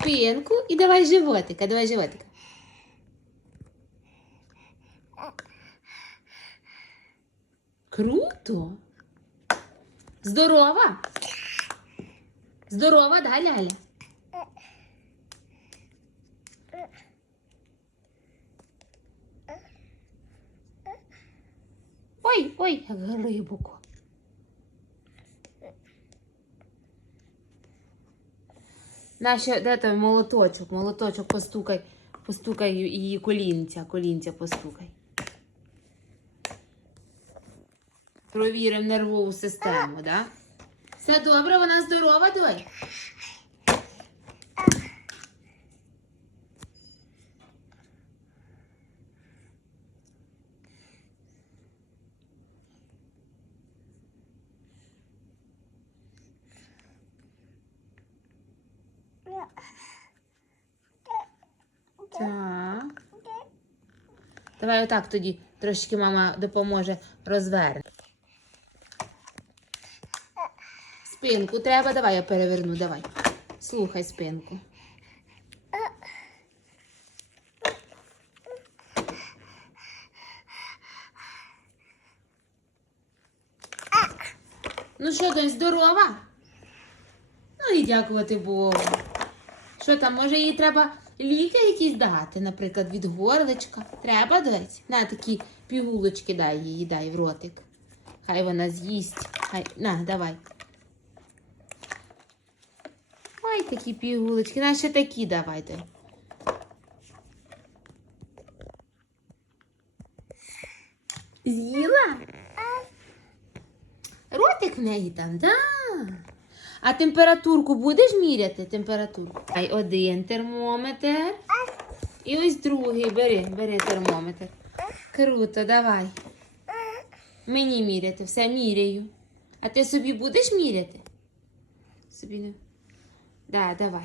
Спинку і давай животика, давай животика. Круто. Здорова. Здорова, да, Ляля? Ой, ой, як. Наша, де той молоточок, молоточок постукай, постукай її колінця, колінця постукай. Провіримо нервову систему, так? Да? Все добре, вона здорова, дой? Так. Давай отак тоді трошки мама допоможе розвернути. Спинку треба, давай я переверну, давай. Слухай спинку. Ну що, донь, здорова? Ну і дякувати Богу. Що там, може їй треба ліки якісь дати, наприклад, від горличка? Треба дать? На такі пігулочки дай їй, дай в ротик. Хай вона з'їсть. Хай... На, давай. Ой, такі пігулочки. На ще такі давайте. З'їла? Ротик в неї там, да. А температурку будеш міряти? Температурку? Ай, один термометр. І ось другий. Бери, бери термометр. Круто, давай. Мені міряти, все міряю. А ти собі будеш міряти? Собі не. Да, давай.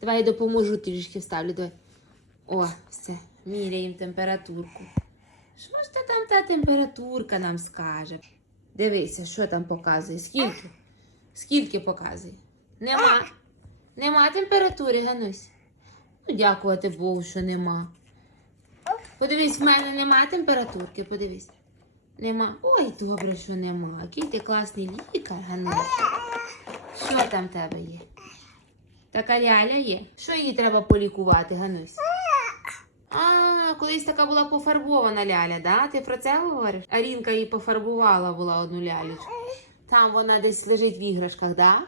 Давай я допоможу трішки вставлю. Давай. О, все. Міряємо температурку. Що ж та там та температурка нам скаже? Дивися, що там показує. Скільки? Скільки показує? Нема. Нема температури, Ганусь. Ну, дякувати Богу, що нема. Подивись, в мене нема температурки, подивись. Нема. Ой, добре, що нема. Який ти класний лікар, Ганусь. Що там в тебе є? Така ляля є. Що їй треба полікувати, Ганусь? А, колись така була пофарбована ляля, да? Ти про це говориш? Арінка її пофарбувала була одну лялечку. Там вона десь лежить в іграшках, да?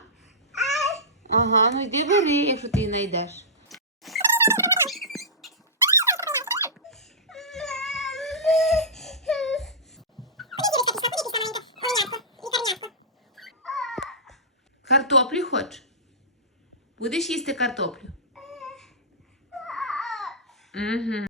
Ага, ну йди бери, якщо ти її знайдеш. Картоплю хоч? Будеш їсти картоплю? Угу.